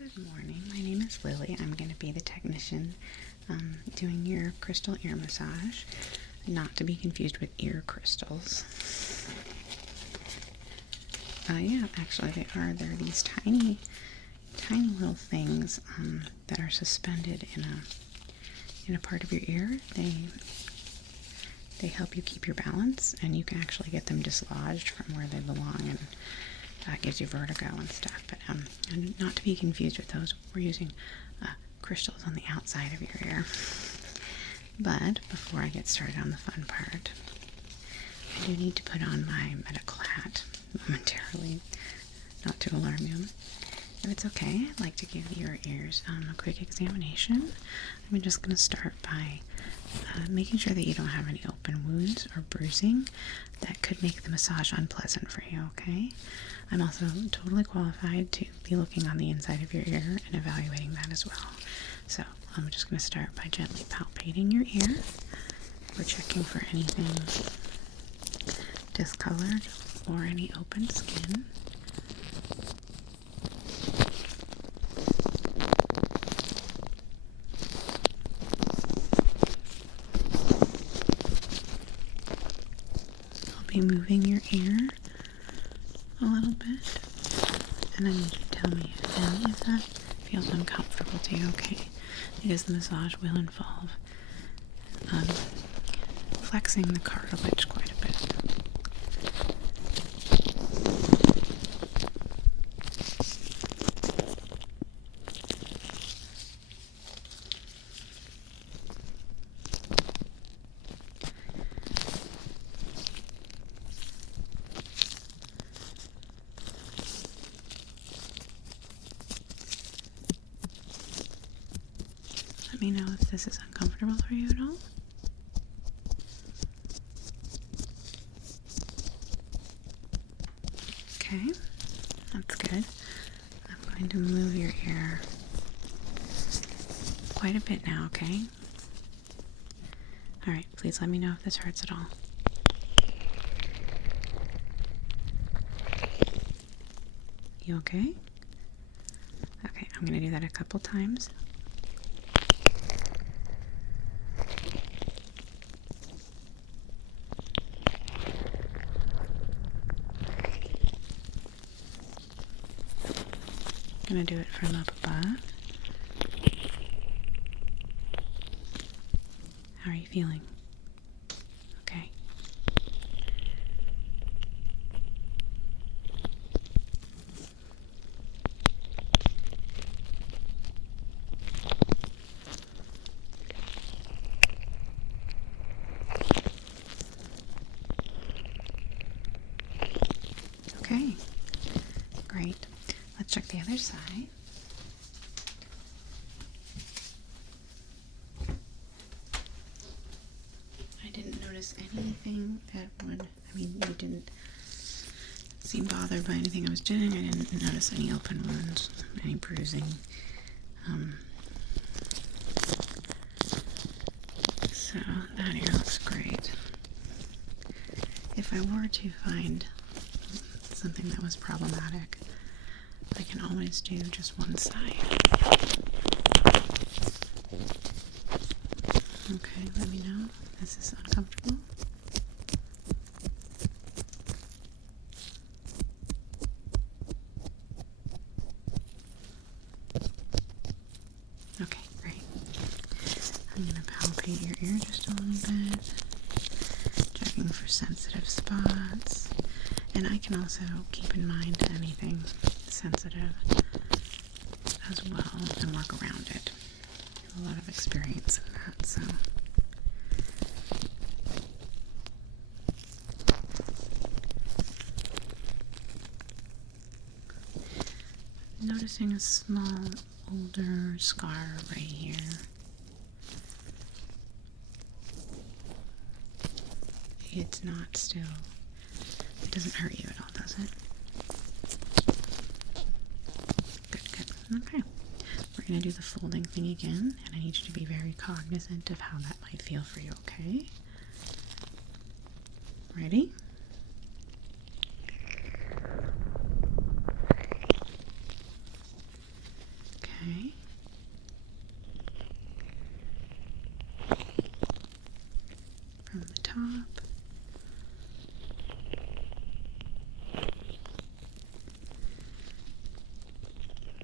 Good morning. My name is Lily. I'm going to be the technician doing your crystal ear massage, not to be confused with ear crystals. Yeah, actually they are. They're these tiny little things that are suspended in a part of your ear. They help you keep your balance, and you can actually get them dislodged from where they belong, and that gives you vertigo and stuff. But and not to be confused with those. We're using crystals on the outside of your ear. But before I get started on the fun part, I do need to put on my medical hat momentarily, not to alarm you. If it's okay, I'd like to give your ears a quick examination. I'm just going to start by making sure that you don't have any open wounds or bruising that could make the massage unpleasant for you, okay? I'm also totally qualified to be looking on the inside of your ear and evaluating that as well. So I'm just going to start by gently palpating your ear. We're checking for anything discolored or any open skin. Be moving your ear a little bit, and I need you to tell me if any of that feels uncomfortable to you, okay? Because the massage will involve flexing the cartilage quite a bit. Let me know if this is uncomfortable for you at all. Okay, that's good. I'm going to move your ear quite a bit now, okay? Alright, please let me know if this hurts at all. You okay? Okay, I'm going to do that a couple times. I'm going to do it from up above. How are you feeling? Okay. Okay. Great. Let's check the other side. I didn't notice anything that would, you didn't seem bothered by anything I was doing. I didn't notice any open wounds, any bruising. So that ear looks great. If I were to find something that was problematic, I can always do just one side. Okay, let me know if this is uncomfortable. Okay, great. I'm going to palpate your ear just a little bit, checking for sensitive spots. And I can also keep in mind anything sensitive as well and work around it. I have a lot of experience in that, so. Noticing a small older scar right here. It's not still, it doesn't hurt you at all, does it? Good. Okay. We're going to do the folding thing again, and I need you to be very cognizant of how that might feel for you, okay? Ready?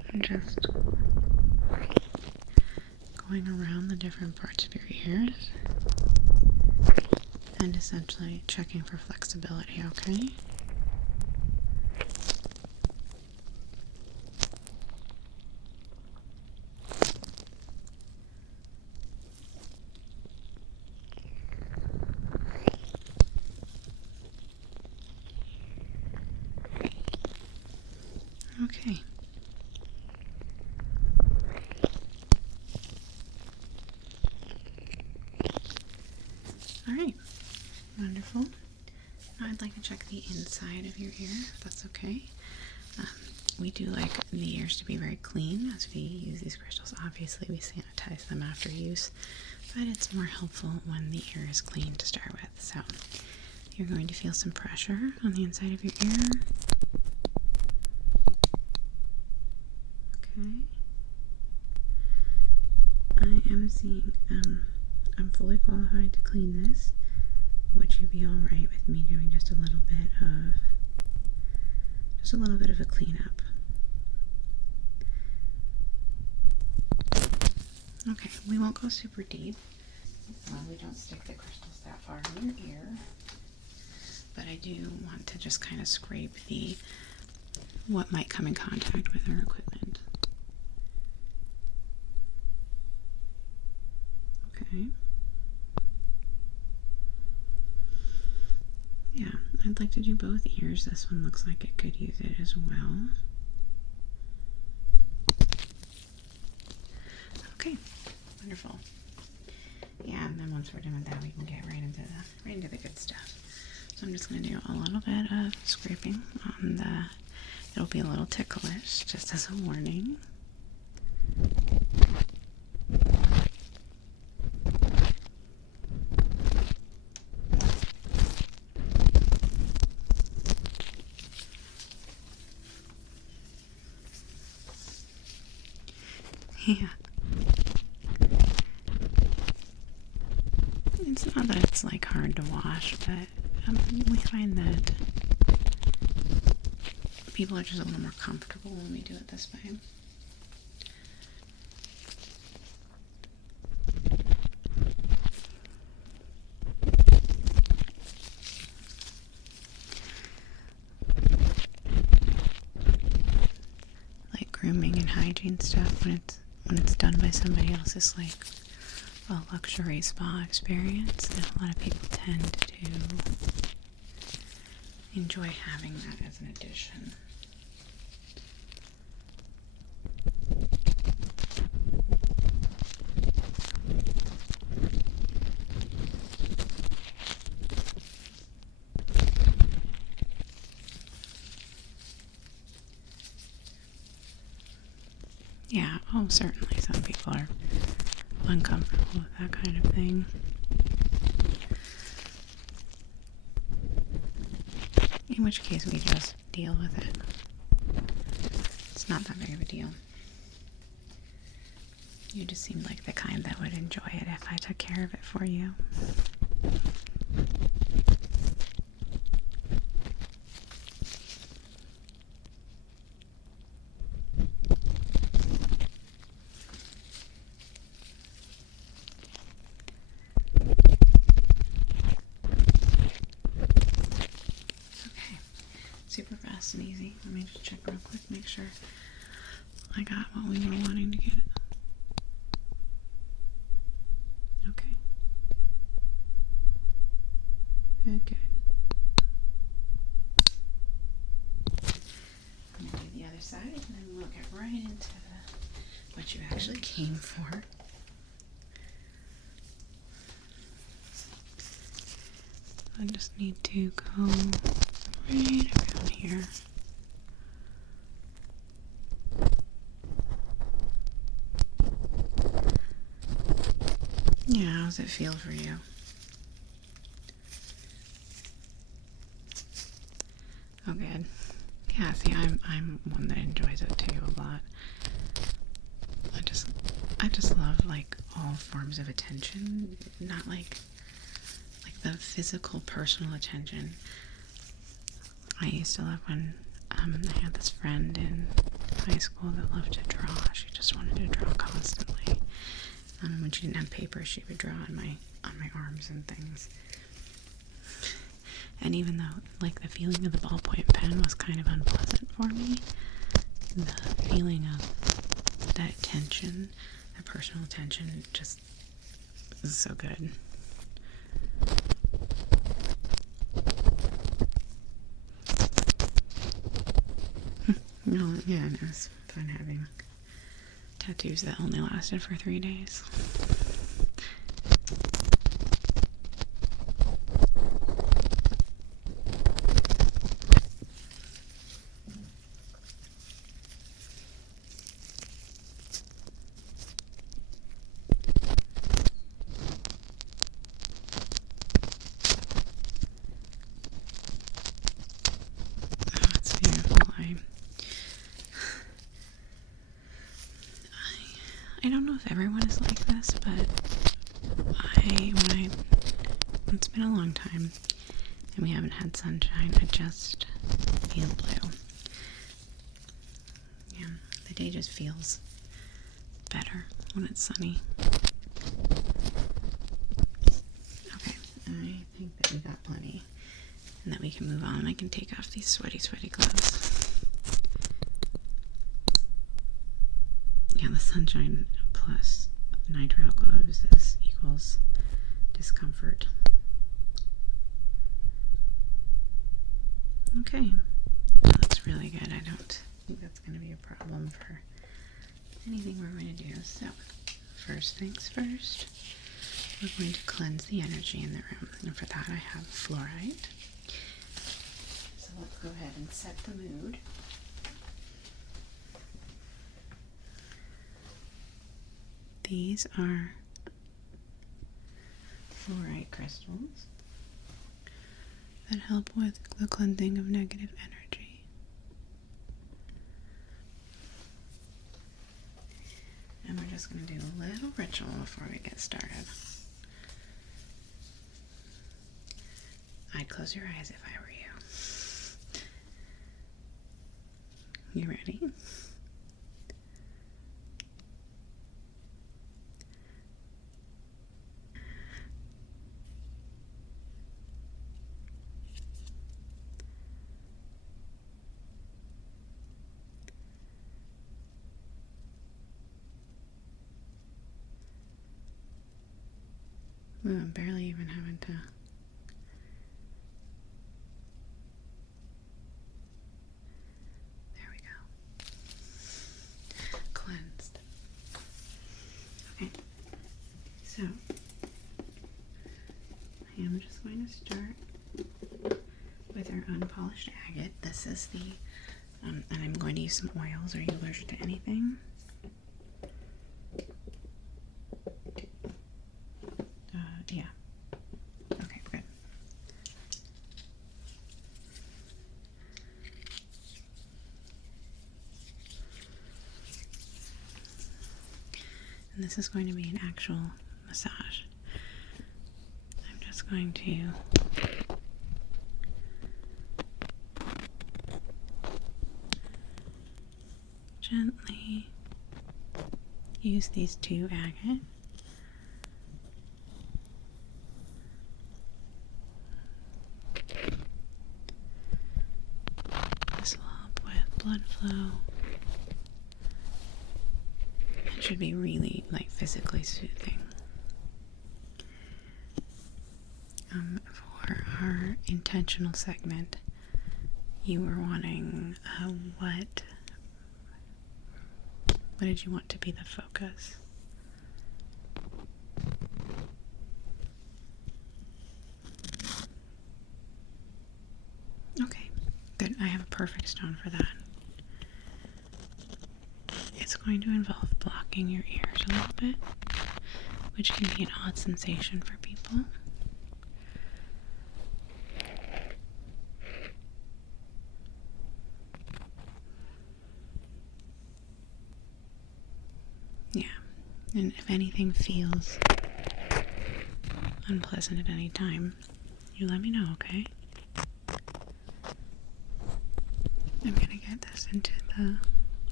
And just going around the different parts of your ears and essentially checking for flexibility, okay? Okay. All right. Wonderful. Now I'd like to check the inside of your ear, if that's okay. We do like the ears to be very clean as we use these crystals. Obviously, we sanitize them after use, but it's more helpful when the ear is clean to start with. So you're going to feel some pressure on the inside of your ear. Okay. I am seeing, I'm fully qualified to clean this. Would you be alright with me doing just a little bit of a cleanup? Okay, we won't go super deep. We don't stick the crystals that far in your ear. But I do want to just kind of scrape what might come in contact with our equipment. Okay. Yeah, I'd like to do both ears. This one looks like it could use it as well. Okay, wonderful. Yeah, and then once we're done with that, we can get right into the good stuff. So I'm just going to do a little bit of scraping on it'll be a little ticklish, just as a warning. Yeah. It's not that it's like hard to wash, but we find that people are just a little more comfortable when we do it this way. Like grooming and hygiene stuff, when it's done by somebody else, is like a luxury spa experience, and a lot of people tend to enjoy having that as an addition. Yeah, oh, certainly some people are uncomfortable with that kind of thing. In which case we just deal with it. It's not that big of a deal. You just seem like the kind that would enjoy it if I took care of it for you. Super fast and easy. Let me just check real quick, make sure I got what we were wanting to get. Okay. Good, good. I'm going to do the other side, and then we'll get right into what you actually came for. I just need to go right around here. Yeah, how does it feel for you? Oh, good. Yeah, see, I'm one that enjoys it too a lot. I just love like all forms of attention, not like the physical, personal attention. I used to love when I had this friend in high school that loved to draw. She just wanted to draw constantly. When she didn't have paper, she would draw on my arms and things. And even though, like, the feeling of the ballpoint pen was kind of unpleasant for me, the feeling of that attention, that personal attention, just was so good. No, yeah, and it was fun having tattoos that only lasted for 3 days. Oh, it's beautiful. I don't know if everyone is like this, but it's been a long time and we haven't had sunshine, I just feel blue. Yeah, the day just feels better when it's sunny. Okay, I think that we got plenty and that we can move on. I can take off these sweaty gloves. Yeah, the sunshine plus nitrile gloves equals discomfort. Okay, that's really good. I don't think that's going to be a problem for anything we're going to do. So, first things first, we're going to cleanse the energy in the room. And for that, I have fluorite. So let's go ahead and set the mood. These are fluorite crystals that help with the cleansing of negative energy. And we're just going to do a little ritual before we get started. I'd close your eyes if I were you. You ready? Ooh, I'm barely even having to. There we go. Cleansed. Okay. So, I am just going to start with our unpolished agate. This is the, and I'm going to use some oils. Are you allergic to anything? Yeah. Okay, good. And this is going to be an actual massage. I'm just going to gently use these two agate. Blood flow. It should be really, like, physically soothing. For our intentional segment, you were wanting what did you want to be the focus? Okay, good. I have a perfect stone for that. It's going to involve blocking your ears a little bit, which can be an odd sensation for people. Yeah, and if anything feels unpleasant at any time, you let me know, okay? I'm gonna get this into the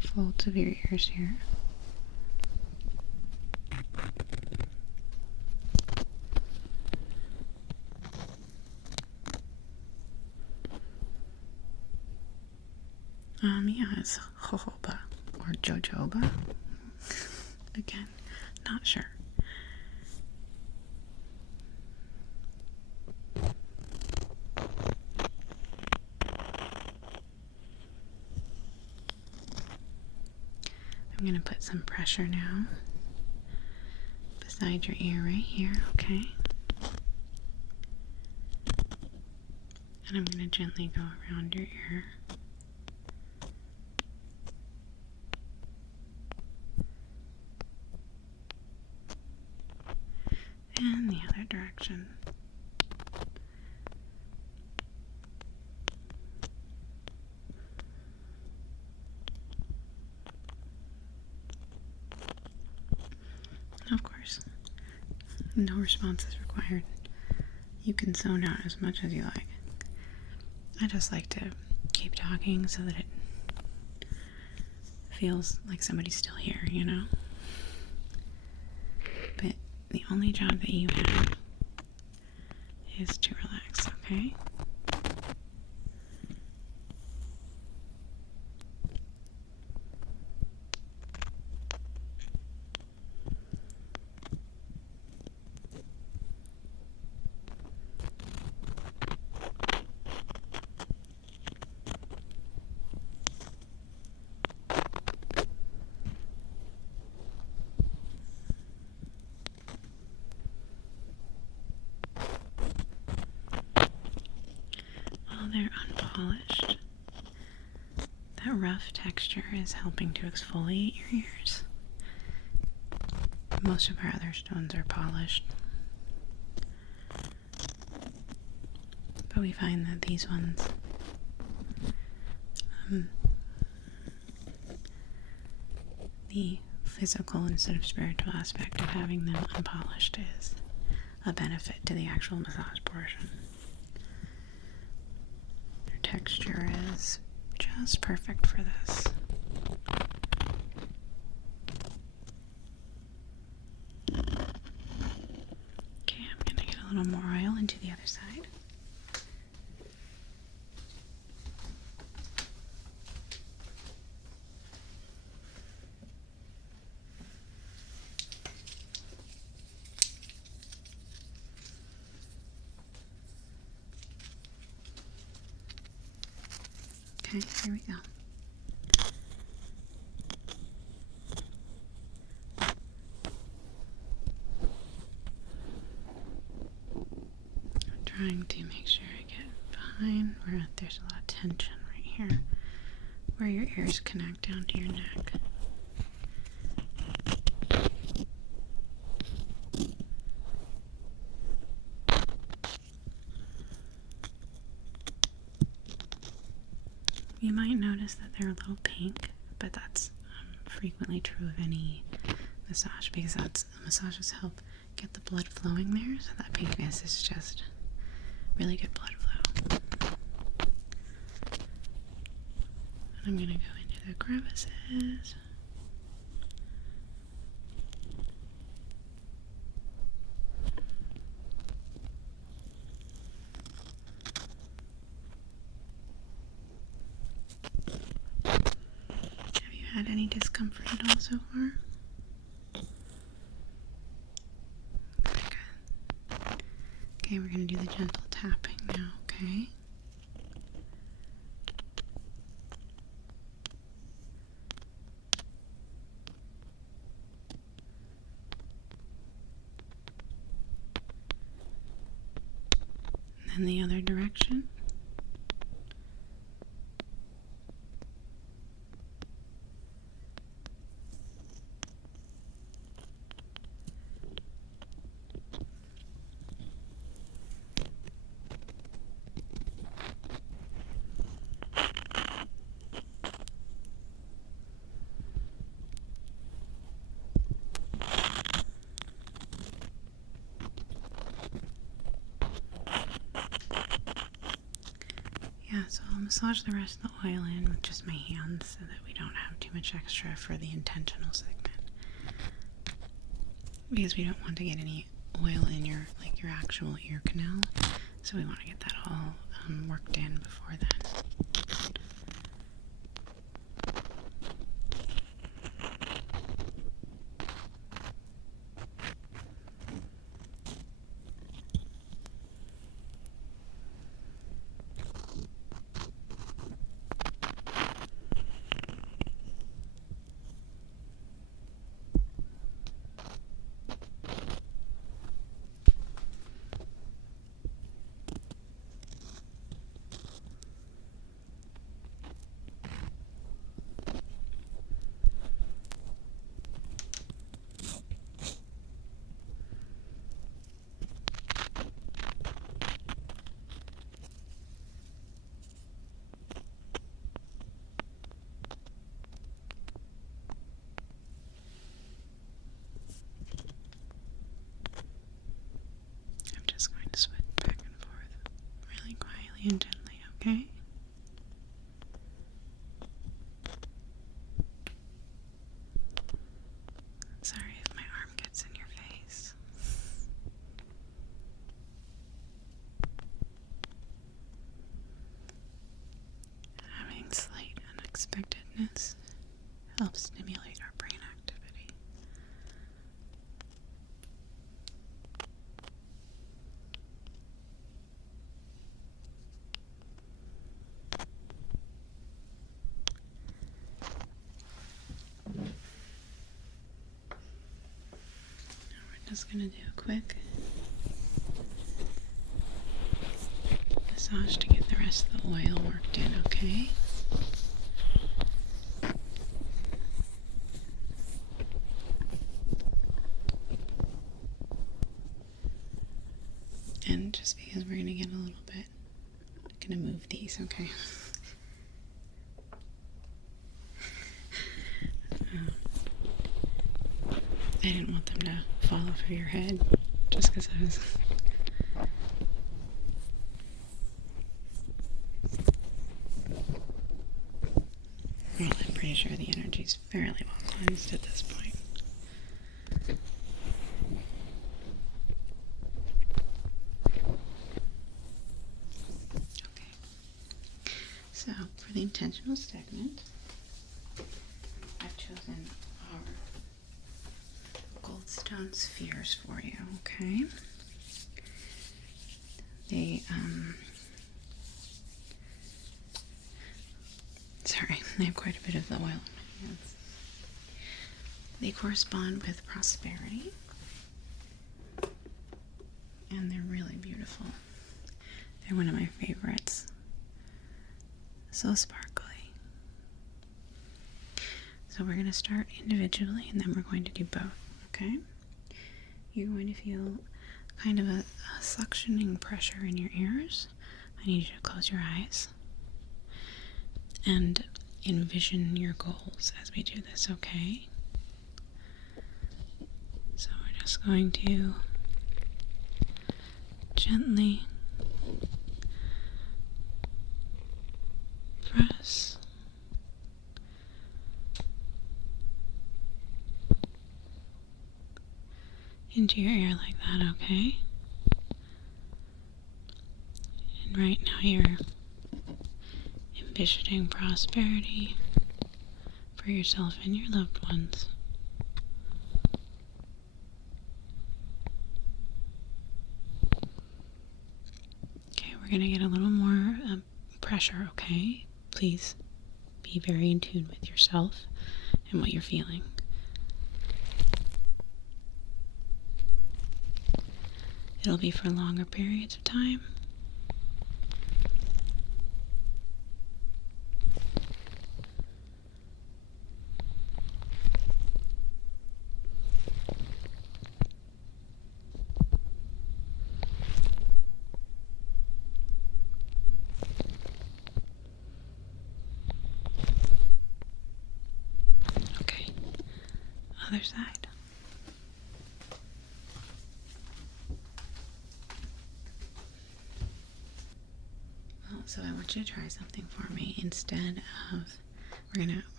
folds of your ears here. Yeah, it's jojoba or jojoba. Again, not sure. I'm going to put some pressure now beside your ear right here, okay? And I'm going to gently go around your ear. And the other direction. Of course, no response is required. You can zone out as much as you like. I just like to keep talking so that it feels like somebody's still here, you know? But the only job that you have is to relax, okay? They're unpolished. That rough texture is helping to exfoliate your ears. Most of our other stones are polished, but we find that these ones the physical instead of spiritual aspect of having them unpolished is a benefit to the actual massage portion. Texture is just perfect for this. Okay, I'm going to get a little more oil into the other side. Okay, here we go. I'm trying to make sure I get behind where there's a lot of tension right here, where your ears connect down to your neck. You might notice that they're a little pink, but that's frequently true of any massage because massages help get the blood flowing there, so that pinkness is just really good blood flow. And I'm going to go into the crevices. Had any discomfort at all so far? Good. Okay, we're going to do the gentle tapping now, okay? And then the other direction. Yeah, so I'll massage the rest of the oil in with just my hands so that we don't have too much extra for the intentional segment, because we don't want to get any oil in your actual ear canal, so we want to get that all worked in before then. Just going to switch back and forth really quietly and gently, okay? Sorry if my arm gets in your face. Having slight unexpectedness helps stimulate our brain activity. Just going to do a quick massage to get the rest of the oil worked in, okay? And just because we're going to get a little bit, I'm going to move these, okay? I didn't want them to fall off of your head just because I was... Well, I'm pretty sure the energy's fairly well cleansed at this point. Okay. So, for the intentional segment, I've chosen our Goldstone spheres for you, okay? They, sorry, I have quite a bit of the oil in my hands. They correspond with prosperity, and they're really beautiful. They're one of my favorites. So sparkly. So we're going to start individually, and then we're going to do both. Okay, you're going to feel kind of a suctioning pressure in your ears. I need you to close your eyes and envision your goals as we do this, okay? So we're just going to gently press into your ear like that, okay? And right now you're envisioning prosperity for yourself and your loved ones. Okay, we're going to get a little more pressure, okay? Please be very in tune with yourself and what you're feeling. It'll be for longer periods of time. Okay, other side. So I want you to try something for me. Instead of we're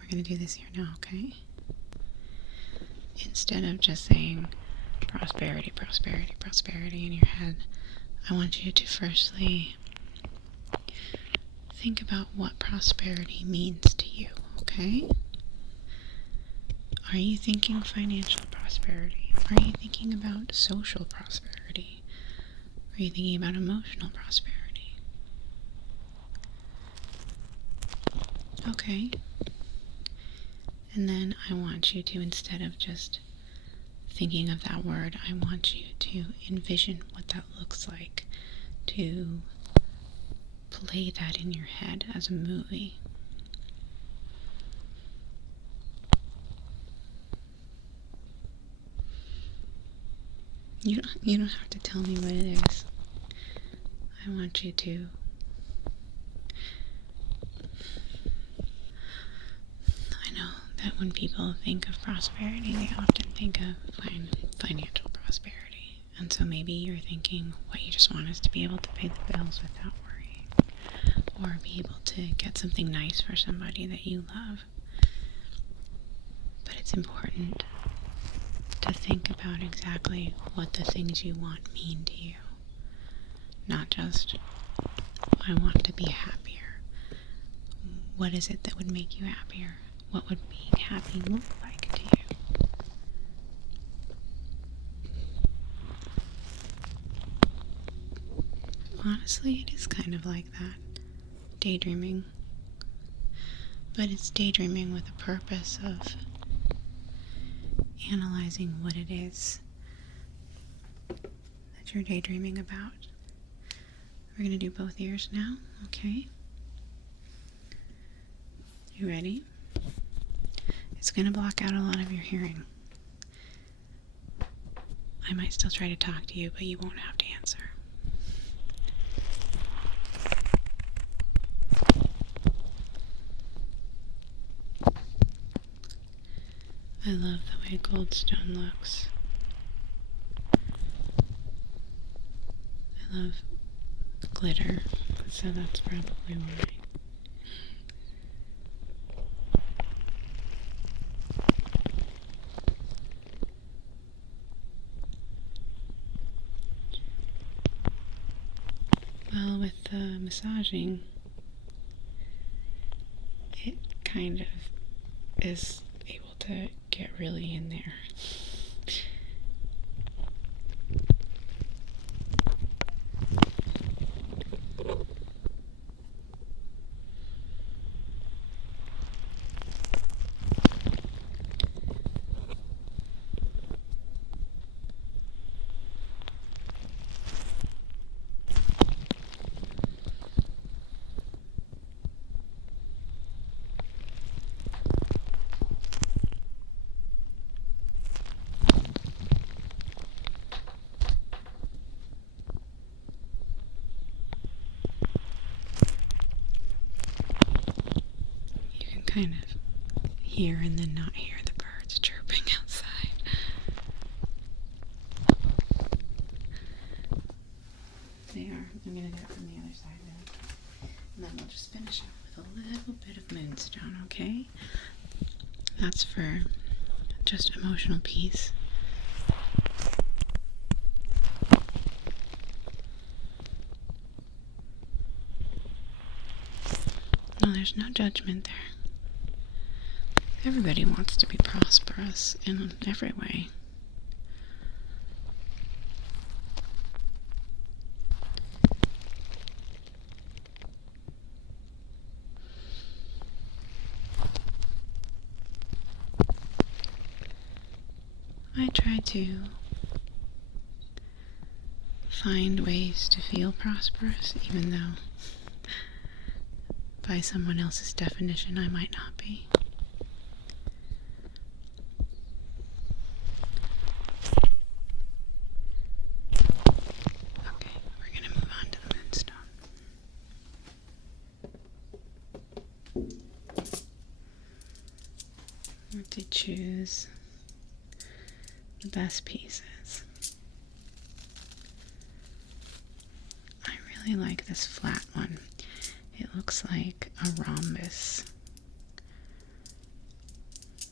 We're going to do this here now, okay? Instead of just saying prosperity, prosperity, prosperity in your head, I want you to firstly think about what prosperity means to you, okay? Are you thinking financial prosperity? Are you thinking about social prosperity? Are you thinking about emotional prosperity? Okay. And then I want you to, instead of just thinking of that word, I want you to envision what that looks like, to play that in your head as a movie. You don't have to tell me what it is. I want you to I know that when people think of prosperity, they often think of financial prosperity. And so maybe you're thinking what you just want is to be able to pay the bills without worrying, or be able to get something nice for somebody that you love. But it's important to think about exactly what the things you want mean to you. Not just, I want to be happier. What is it that would make you happier? What would being happy look like to you? Honestly, it is kind of like that. Daydreaming. But it's daydreaming with a purpose of analyzing what it is that you're daydreaming about. We're going to do both ears now, okay? You ready? It's going to block out a lot of your hearing. I might still try to talk to you, but you won't have to answer. I love the way Goldstone looks. I love glitter, so that's probably why. Well, with the massaging, it kind of is able to get really in there. Kind of hear and then not hear the birds chirping outside. They are. I'm going to do it from the other side now. And then we'll just finish up with a little bit of Moonstone, okay? That's for just emotional peace. No, there's no judgment there. Everybody wants to be prosperous in every way. I try to find ways to feel prosperous, even though by someone else's definition I might not be. To choose the best pieces. I really like this flat one. It looks like a rhombus.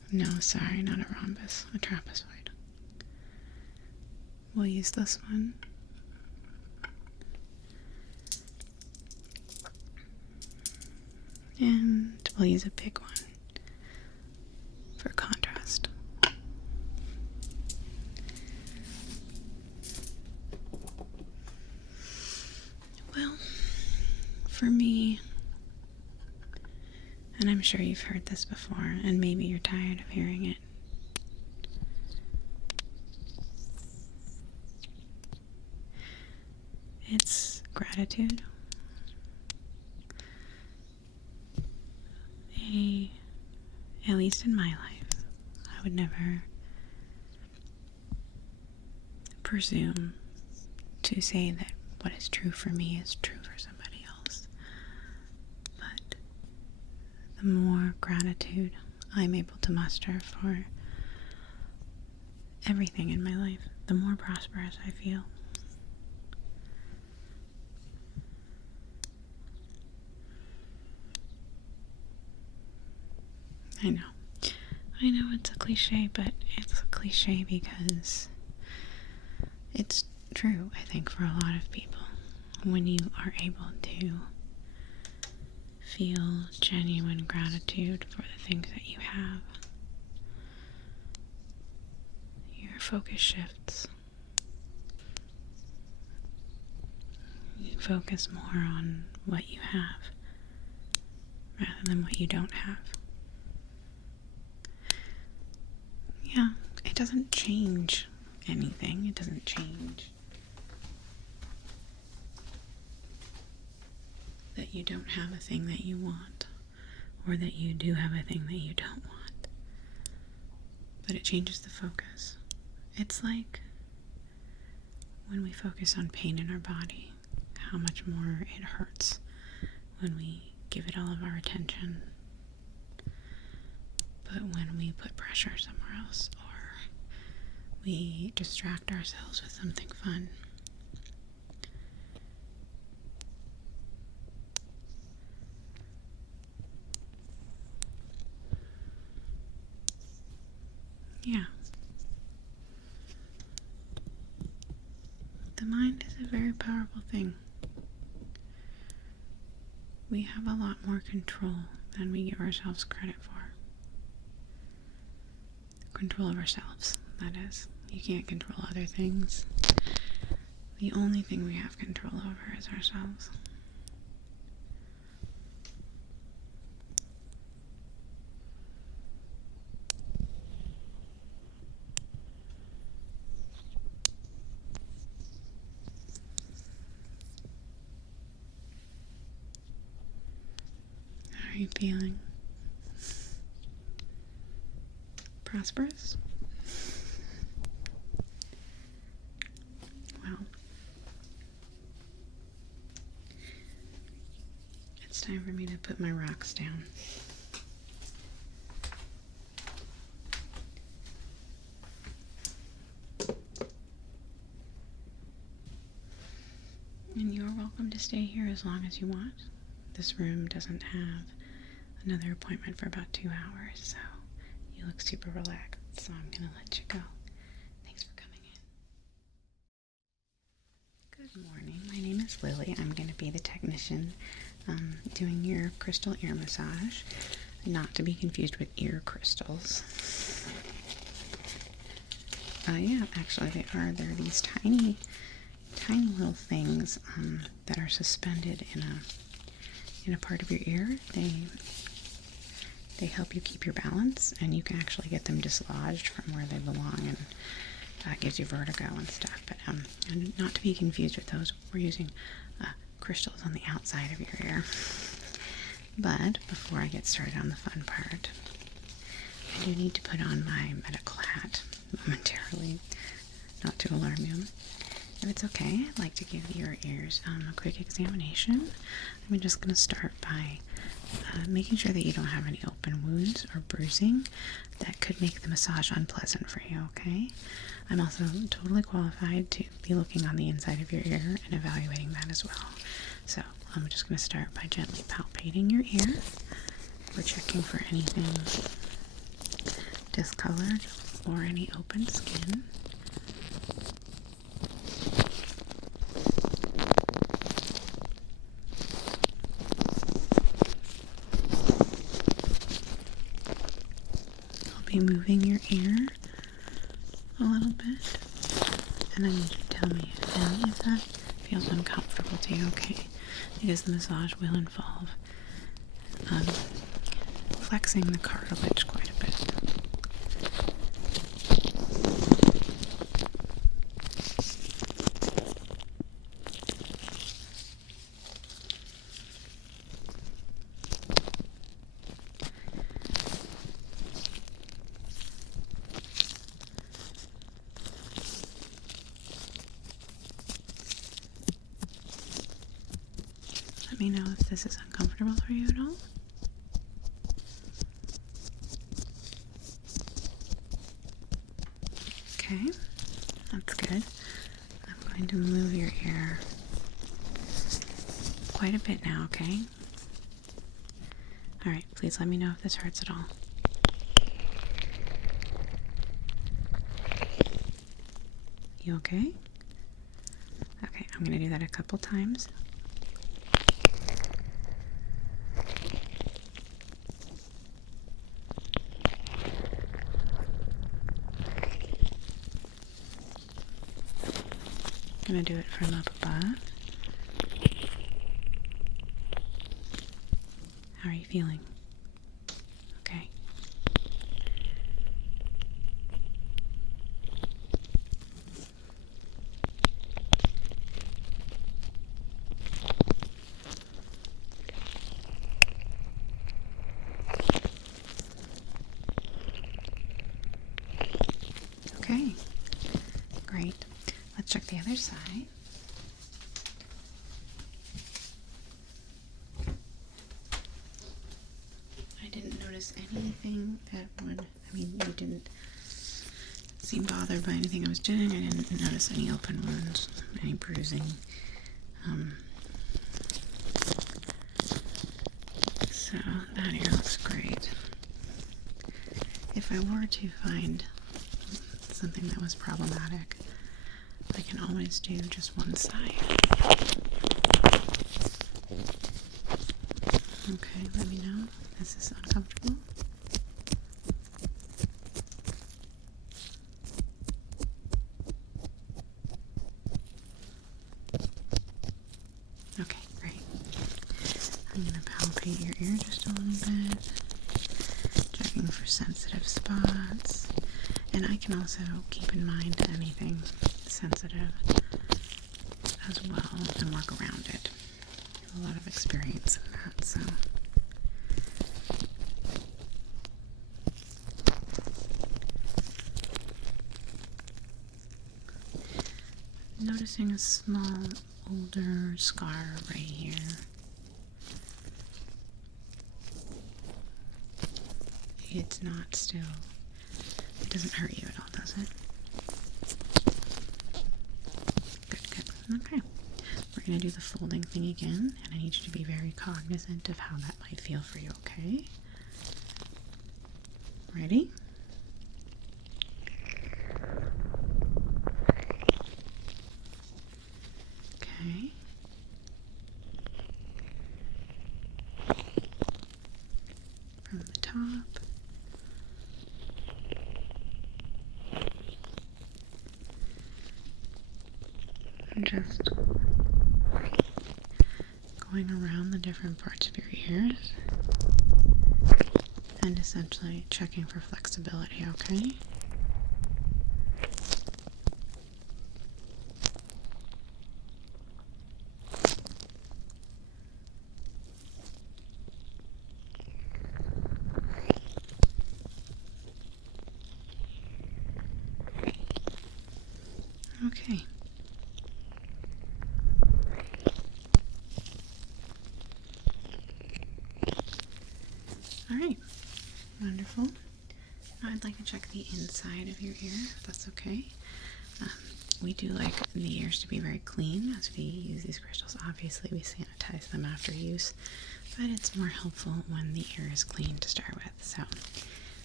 No, sorry, not a rhombus, a trapezoid. We'll use this one. And we'll use a big one for contrast. Well, for me, and I'm sure you've heard this before, and maybe you're tired of hearing it, it's gratitude. At least in my life, I would never presume to say that what is true for me is true for somebody else. But the more gratitude I'm able to muster for everything in my life, the more prosperous I feel. I know it's a cliche, but it's a cliche because it's true, I think, for a lot of people. When you are able to feel genuine gratitude for the things that you have, your focus shifts. You focus more on what you have rather than what you don't have. Yeah, it doesn't change anything. It doesn't change that you don't have a thing that you want, or that you do have a thing that you don't want. But it changes the focus. It's like when we focus on pain in our body, how much more it hurts when we give it all of our attention. But when we put pressure somewhere else, or we distract ourselves with something fun, yeah. The mind is a very powerful thing. We have a lot more control than we give ourselves credit for. Control of ourselves, that is. You can't control other things. The only thing we have control over is ourselves. How are you feeling? Prosperous? Well, it's time for me to put my rocks down. And you're welcome to stay here as long as you want. This room doesn't have another appointment for about 2 hours, so you look super relaxed, so I'm gonna let you go. Thanks for coming in. Good morning. My name is Lily. I'm gonna be the technician doing your crystal ear massage, not to be confused with ear crystals. Yeah, actually they are. They're these tiny little things that are suspended in a part of your ear. They help you keep your balance, and you can actually get them dislodged from where they belong, and that gives you vertigo and stuff. But and not to be confused with those. We're using crystals on the outside of your ear. But before I get started on the fun part, I do need to put on my medical hat momentarily, not to alarm you. If it's okay, I'd like to give your ears a quick examination. I'm just going to start by making sure that you don't have any open wounds or bruising that could make the massage unpleasant for you, okay? I'm also totally qualified to be looking on the inside of your ear and evaluating that as well. So I'm just going to start by gently palpating your ear. We're checking for anything discolored or any open skin. I'll be moving your ear a little bit, and I need you to tell me if any of that feels uncomfortable to you, okay? Because the massage will involve flexing the cartilage quite a bit. Let me know if this is uncomfortable for you at all. Okay, that's good. I'm going to move your ear quite a bit now, okay? Alright, please let me know if this hurts at all. You okay? Okay, I'm going to do that a couple times. I'm going to do it from up above. How are you feeling? Okay. Okay. Great. Let's check the other side. I didn't notice anything that would, you didn't seem bothered by anything I was doing. I didn't notice any open wounds, any bruising. So that ear looks great. If I were to find something that was problematic, I can always do just one side. Okay, let me know if this is uncomfortable. Okay, great. I'm going to palpate your ear just a little bit, checking for sensitive spots. And I can also keep in mind anything sensitive as well and work around it. I have a lot of experience in that, so. Noticing a small older scar right here. It's not still, it doesn't hurt you at all, does it? Good. Okay. We're going to do the folding thing again, and I need you to be very cognizant of how that might feel for you, okay? Ready? Okay. From the top. And just going around the different parts of your ears and essentially checking for flexibility, okay? Okay. Alright, wonderful. Now I'd like to check the inside of your ear, if that's okay. We do like the ears to be very clean as we use these crystals. Obviously, we sanitize them after use, but it's more helpful when the ear is clean to start with. So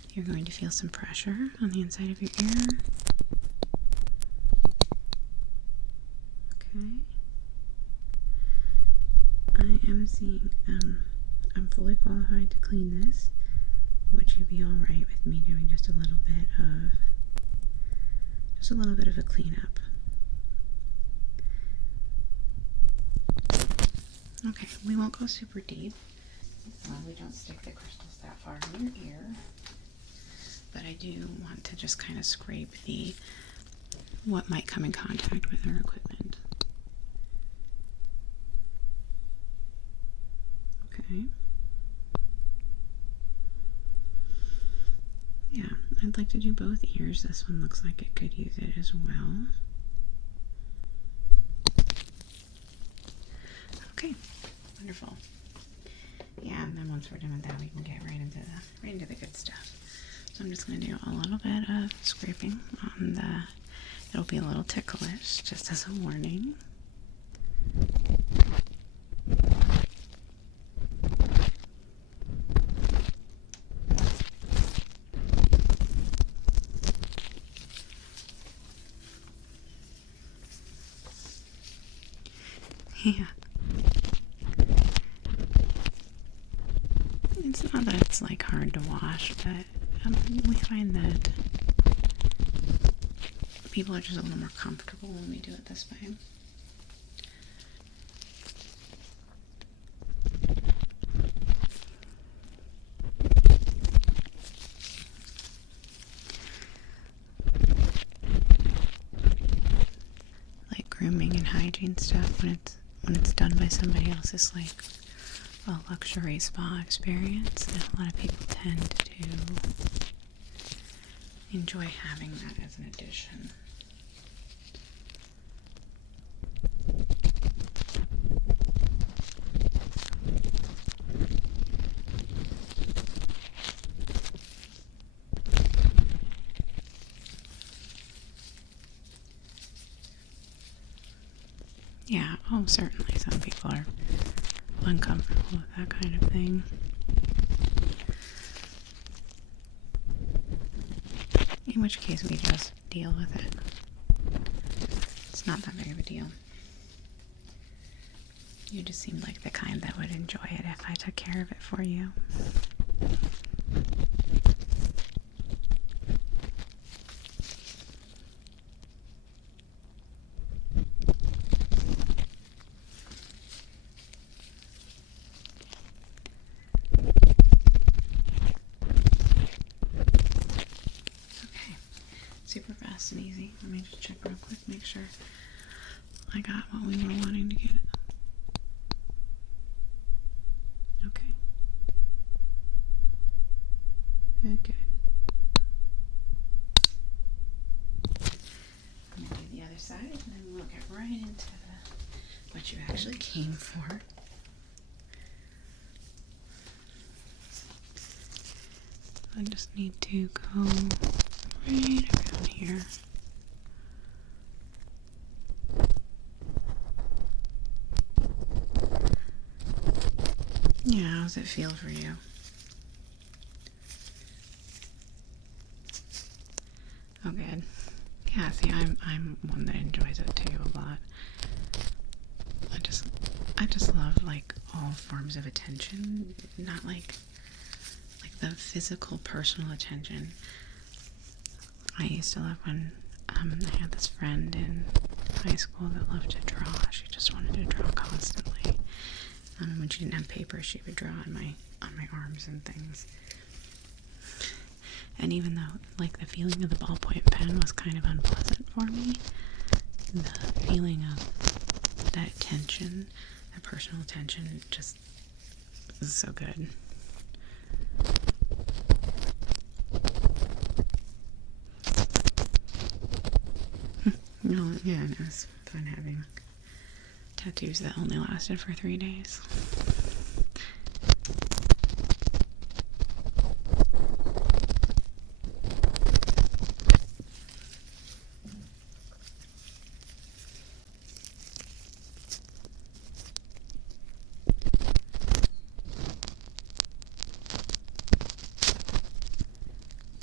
You're going to feel some pressure on the inside of your ear. Okay. I am seeing, I'm fully qualified to clean this. Would you be alright with me doing just a little bit of a cleanup? Okay, we won't go super deep. We don't stick the crystals that far in your ear. But I do want to just kind of scrape what might come in contact with our equipment. Okay. Yeah, I'd like to do both ears. This one looks like it could use it as well. Okay, wonderful. Yeah, and then once we're done with that, we can get right into the good stuff. So I'm just going to do a little bit of scraping on the. It'll be a little ticklish, just as a warning. Yeah. It's not that it's like hard to wash, but we find that people are just a little more comfortable when we do it this way. Like grooming and hygiene stuff, when it's done by somebody else, is like a luxury spa experience, and a lot of people tend to enjoy having that as an addition. Yeah, oh certainly some people are uncomfortable with that kind of thing. In which case we just deal with it. It's not that big of a deal. You just seemed like the kind that would enjoy it if I took care of it for you. Super fast and easy. Let me just check real quick, make sure I got what we were wanting to get. Okay. Good. I'm going to do the other side, and then we'll get right into what you actually came for. I just need to go right around here. Yeah, how does it feel for you? Oh, good. Yeah, see, I'm one that enjoys it too a lot. I just love like all forms of attention, not like the physical, personal attention. I used to love when I had this friend in high school that loved to draw. She just wanted to draw constantly. When she didn't have paper, she would draw on my arms and things. And even though, like, the feeling of the ballpoint pen was kind of unpleasant for me, the feeling of that attention, that personal attention, just is so good. No, yeah, it was fun having tattoos that only lasted for 3 days.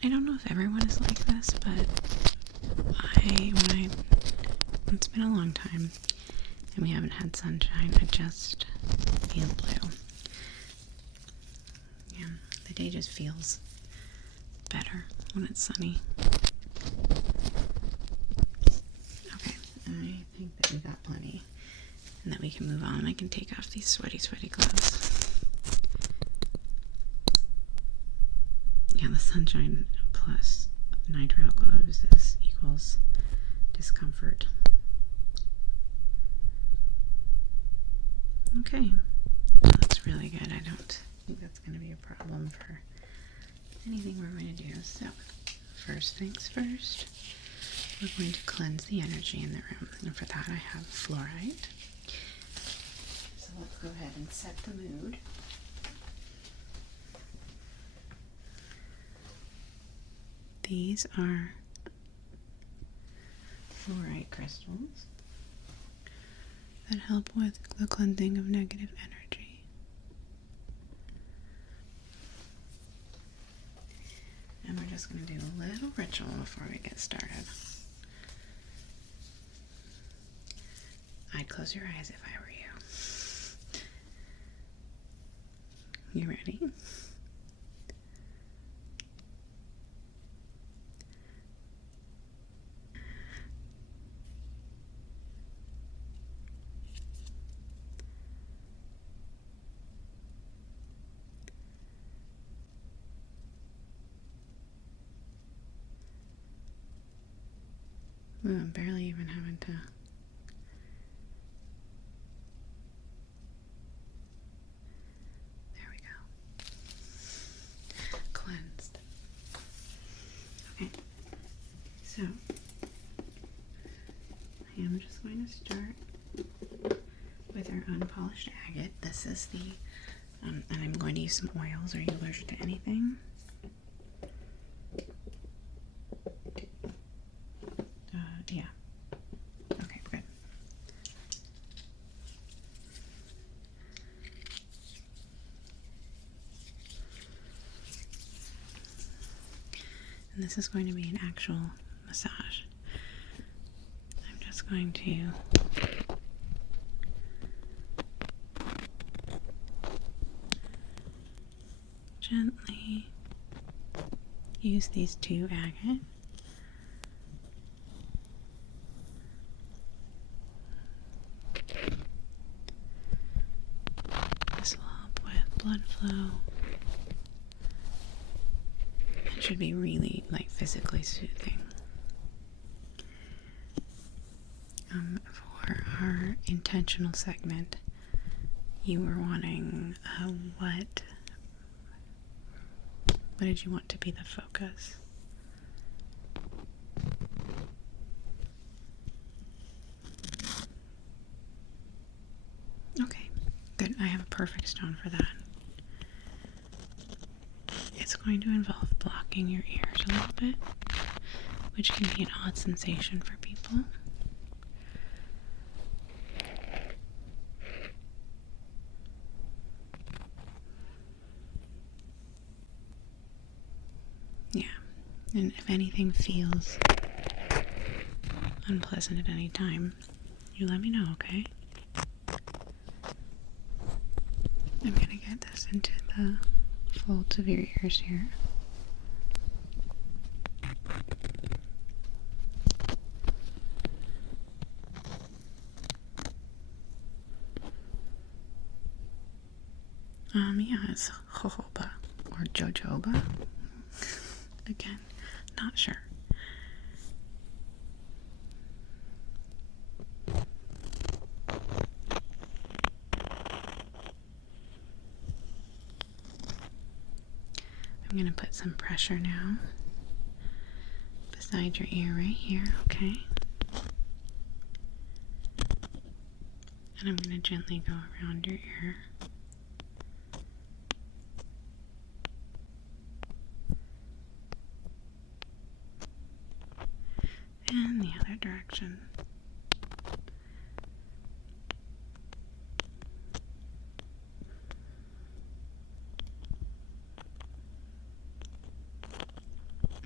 I don't know if everyone is like this, but it's been a long time and we haven't had sunshine, I just feel blue. Yeah, the day just feels better when it's sunny. Okay, I think that we got plenty and that we can move on. I can take off these sweaty gloves. Yeah, the sunshine plus nitrile gloves equals discomfort. Okay, that's really good. I don't think that's going to be a problem for anything we're going to do. So, first things first, we're going to cleanse the energy in the room. And for that, I have fluorite. So let's go ahead and set the mood. These are fluorite crystals that help with the cleansing of negative energy. And we're just going to do a little ritual before we get started. I'd close your eyes if I were you. You ready? Ooh, I'm barely even having to. There we go. Cleansed. Okay. So, I am just going to start with our unpolished agate. This is the, and I'm going to use some oils. Are you allergic to anything? Yeah. Okay, good. And this is going to be an actual massage. I'm just going to gently use these two agate. This will help with blood flow. It should be really physically soothing. For our intentional segment, you were wanting what did you want to be the focus? Okay, good. I have a perfect stone for that. It's going to involve blocking your ears a little bit, which can be an odd sensation for people. Yeah, and if anything feels unpleasant at any time, you let me know, okay? I'm gonna get this into the folds of your ears here. Yeah, it's jojoba or jojoba. Again, not sure. I'm going to put some pressure now beside your ear right here, okay? And I'm going to gently go around your ear. And the other direction.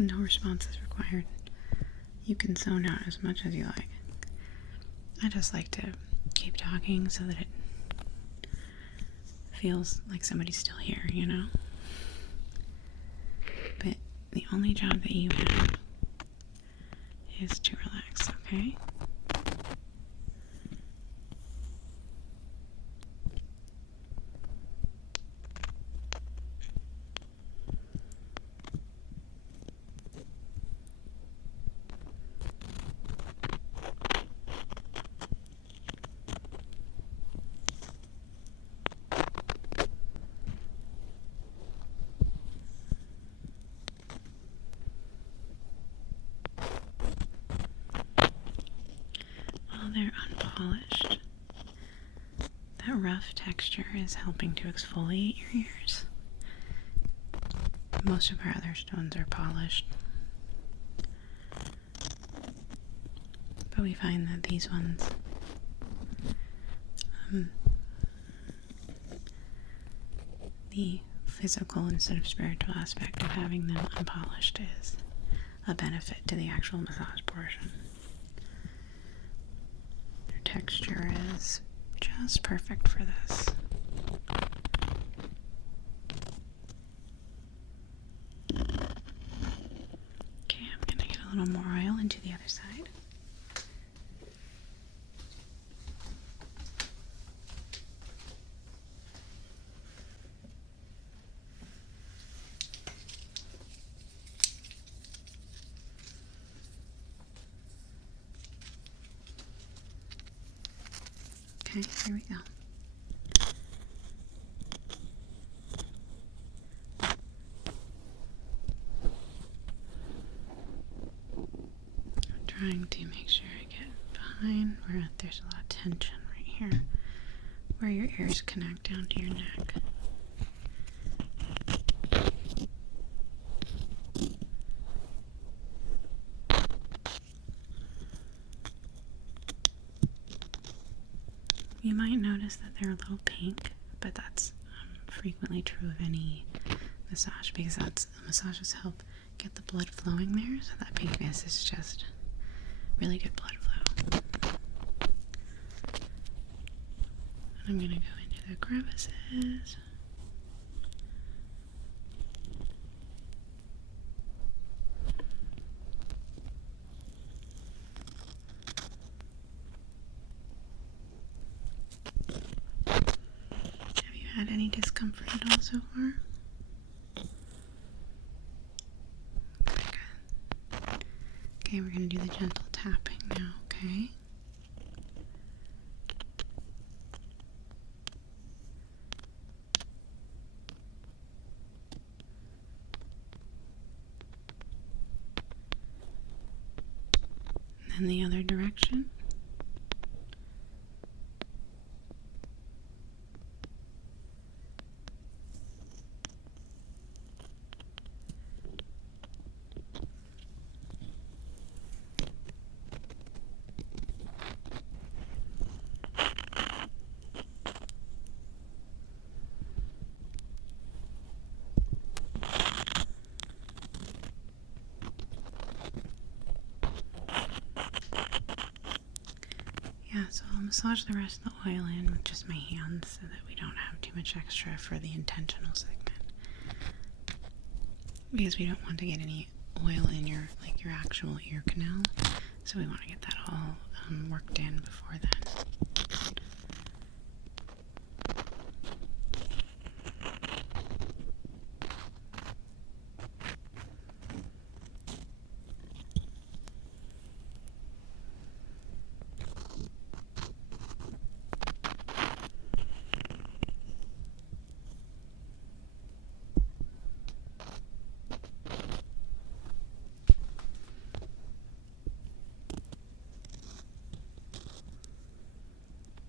No response is required. You can zone out as much as you like. I just like to keep talking so that it feels like somebody's still here, you know? But the only job that you have is to relax, okay? They're unpolished. That rough texture is helping to exfoliate your ears. Most of our other stones are polished, but we find that these ones the physical instead of spiritual aspect of having them unpolished is a benefit to the actual massage portion. Texture is just perfect for this. Okay, I'm gonna get a little more oil into the other side. Okay, here we go. I'm trying to make sure I get behind where there's a lot of tension right here, where your ears connect down to your neck. You might notice that they're a little pink, but that's frequently true of any massage because massages help get the blood flowing there, so that pinkness is just really good blood flow. And I'm going to go into the crevices. Had any discomfort at all so far? Okay, good. Okay, we're going to do the gentle tapping now, okay? And then the other direction. Yeah, so I'll massage the rest of the oil in with just my hands so that we don't have too much extra for the intentional segment. Because we don't want to get any oil in your actual ear canal, so we want to get that all worked in before then.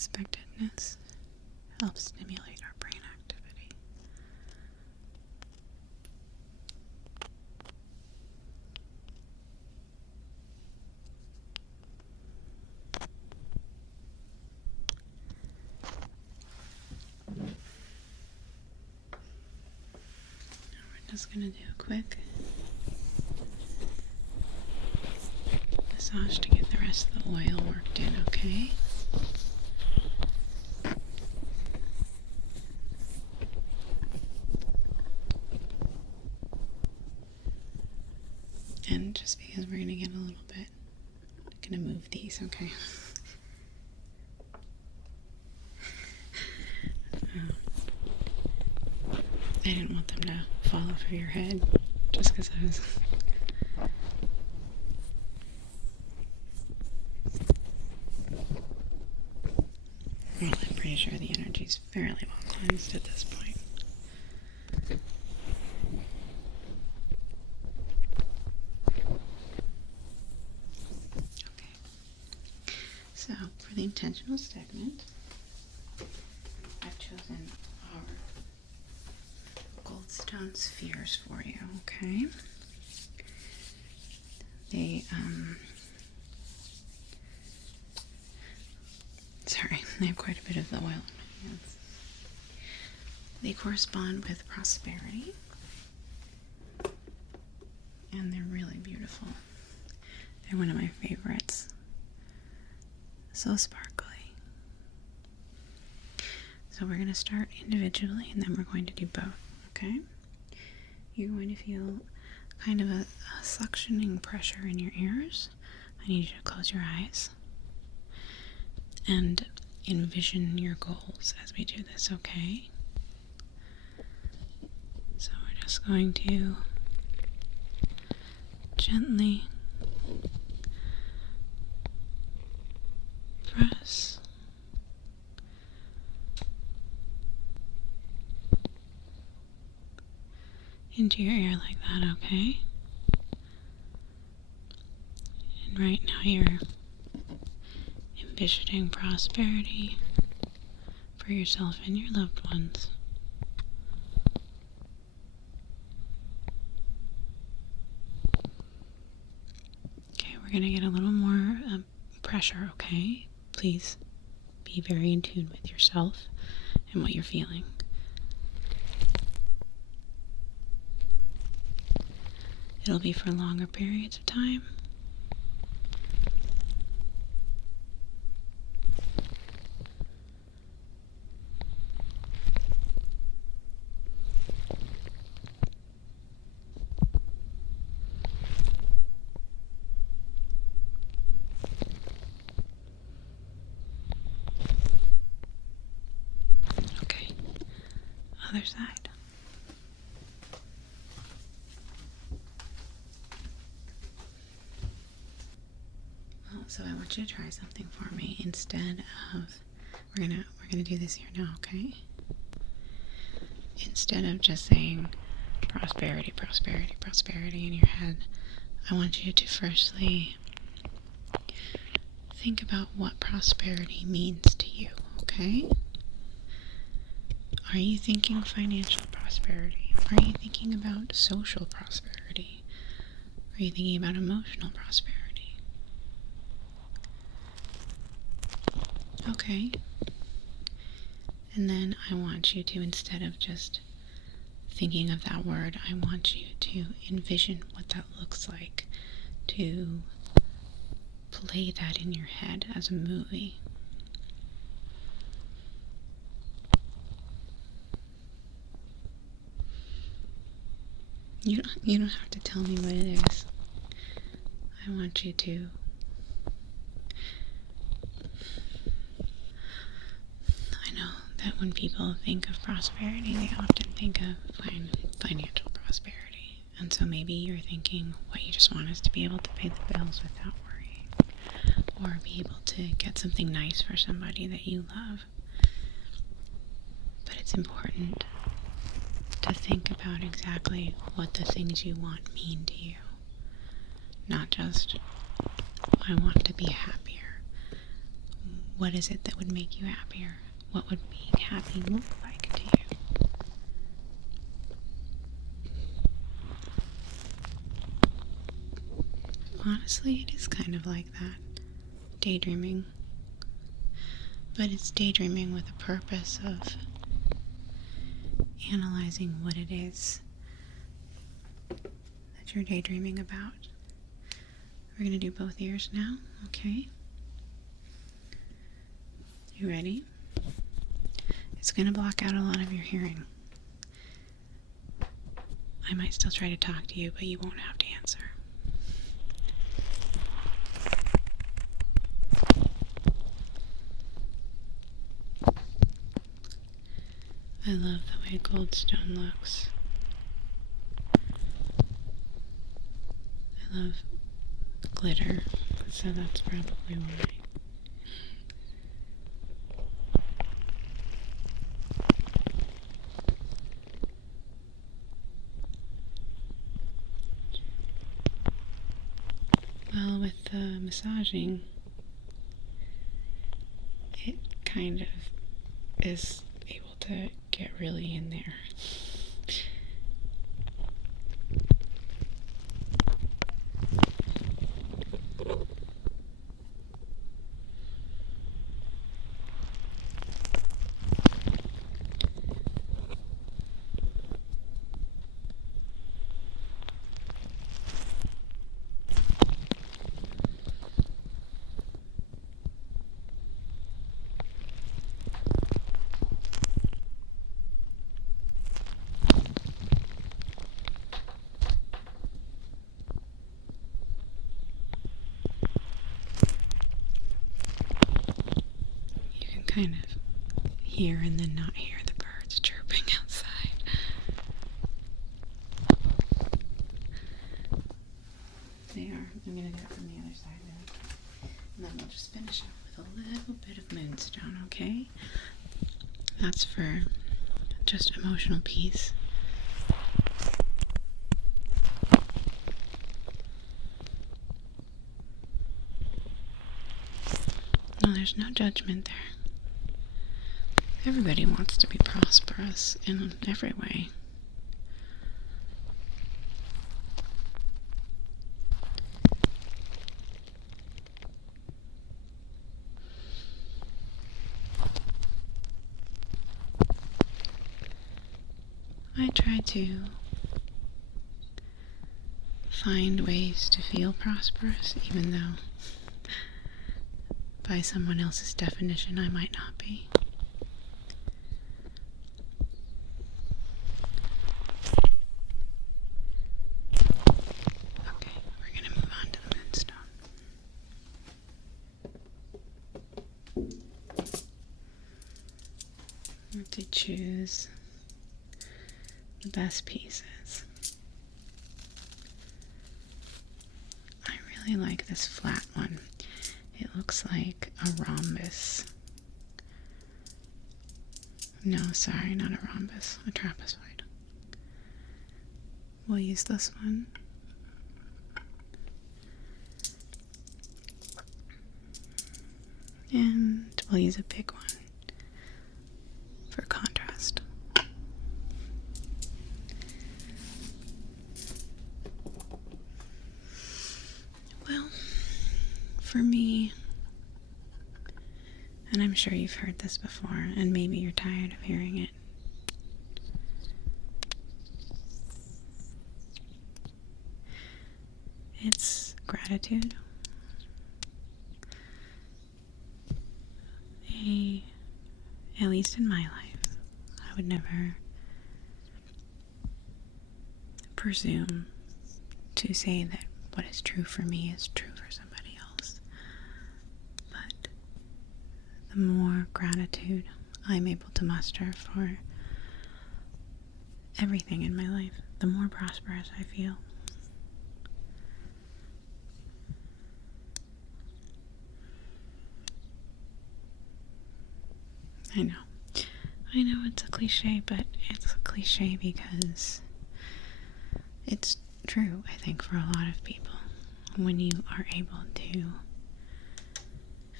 unexpectedness helps stimulate our brain activity. Now we're just going to do a quick massage to get the rest of the oil worked in, okay? And just because we're going to get a little bit, I'm going to move these, okay? I didn't want them to fall off of your head just because I was... Well, I'm pretty sure the energy's fairly well cleansed at this point. Okay. So, for the intentional segment, I've chosen our Goldstone spheres for you, okay? They, sorry, I have quite a bit of the oil in my hands. They correspond with prosperity, and they're really beautiful. They're one of my favorites. So sparkly. So we're going to start individually, and then we're going to do both, okay? You're going to feel kind of a suctioning pressure in your ears. I need you to close your eyes and envision your goals as we do this, okay? So we're just going to gently press into your ear like that, okay? And right now you're envisioning prosperity for yourself and your loved ones. Okay, we're going to get a little more pressure, okay? Please be very in tune with yourself and what you're feeling. It'll be for longer periods of time. Okay, other side. So I want you to try something for me instead of we're gonna do this here now, okay? Instead of just saying prosperity, prosperity, prosperity in your head, I want you to firstly think about what prosperity means to you, okay? Are you thinking financial prosperity? Are you thinking about social prosperity? Are you thinking about emotional prosperity? Okay. And then I want you to, instead of just thinking of that word, I want you to envision what that looks like, to play that in your head as a movie. You don't have to tell me what it is. I want you to that when people think of prosperity, they often think of financial prosperity. And so maybe you're thinking what you just want is to be able to pay the bills without worrying, or be able to get something nice for somebody that you love. But it's important to think about exactly what the things you want mean to you. Not just, I want to be happier. what is it that would make you happier? What would being happy look like to you? Honestly, it is kind of like that. Daydreaming. But it's daydreaming with a purpose of analyzing what it is that you're daydreaming about. We're going to do both ears now, okay? You ready? It's going to block out a lot of your hearing. I might still try to talk to you, but you won't have to answer. I love the way Goldstone looks. I love glitter, so that's probably why. Well, with the massaging, it kind of is able to get really in there. Kind of hear and then not hear the birds chirping outside. They are. I'm going to do it from the other side now. And then we'll just finish up with a little bit of Moonstone, okay? That's for just emotional peace. No, there's no judgment there. Everybody wants to be prosperous in every way. I try to find ways to feel prosperous, even though by someone else's definition I might not be. To choose the best pieces. I really like this flat one. It looks like a rhombus. No, sorry, not a rhombus, a trapezoid. We'll use this one. And we'll use a big one for contrast. Well, for me, and I'm sure you've heard this before, and maybe you're tired of hearing it, it's gratitude. At least in my life, I would never presume to say that what is true for me is true for somebody else. But the more gratitude I'm able to muster for everything in my life, the more prosperous I feel. I know it's a cliche, but it's a cliche because it's true, I think, for a lot of people. When you are able to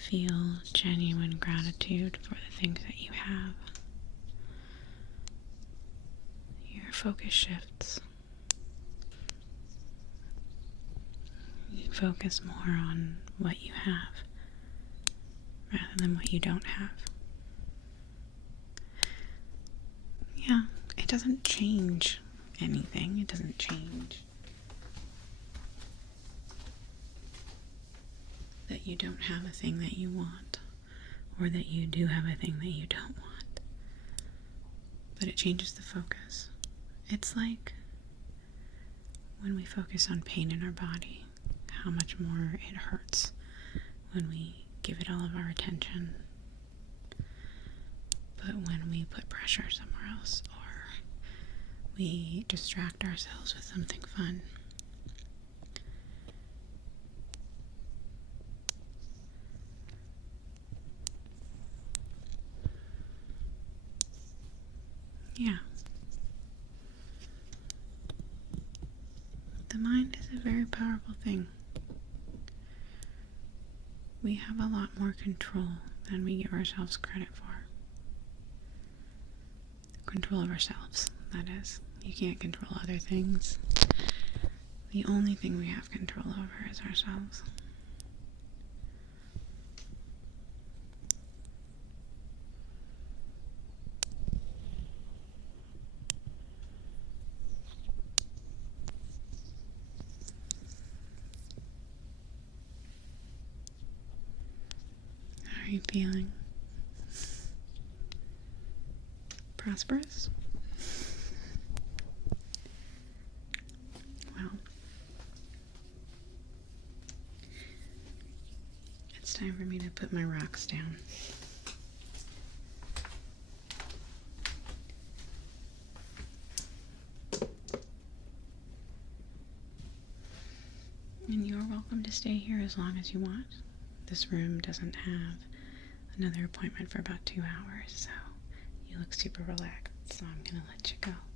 feel genuine gratitude for the things that you have. Your focus shifts. You focus more on what you have rather than what you don't have. Yeah, it doesn't change anything. It doesn't change that you don't have a thing that you want, or that you do have a thing that you don't want. But it changes the focus. It's like when we focus on pain in our body, how much more it hurts when we give it all of our attention. But when we put pressure somewhere else, or we distract ourselves with something fun, yeah. The mind is a very powerful thing. We have a lot more control than we give ourselves credit for. Control of ourselves, that is. You can't control other things. The only thing we have control over is ourselves. How are you feeling? Prosperous? Well, it's time for me to put my rocks down. And you're welcome to stay here as long as you want. This room doesn't have another appointment for about 2 hours, so you look super relaxed, so I'm gonna let you go.